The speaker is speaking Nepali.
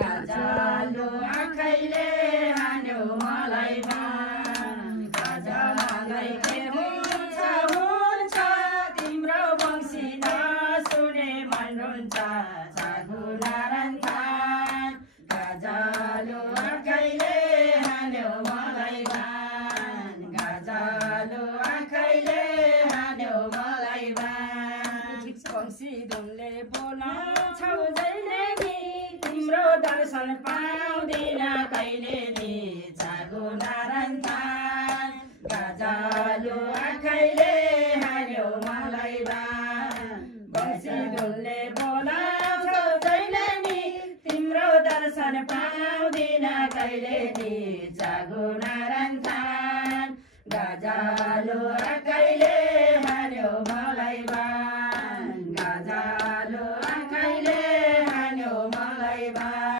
गाजालो आँखैले हान्यो मलाई बाण गाजालाई के हुन्छ हुन्छ तिम्रो वंशी नसुने मन रुन्छ चागु नारायण थान गाजालो आँखैले हान्यो मलाई बाण गाजालो आँखैले हान्यो मलाई बाण वंशी धुनले बोलाउँछौ जहिले नि तिम्रो दर्शन पाउँदिन कहिले नि चागु नारायण थान गाजालो आँखैले हान्यो मलाई बाण वंशी धुनले बोलाउँछौ जहिले नि तिम्रो दर्शन पाउँदिन कहिले नि चागु नारायण थान गाजालो आँखैले हान्यो मलाई बाण गाजालो आँखैले हान्यो मलाई बाण।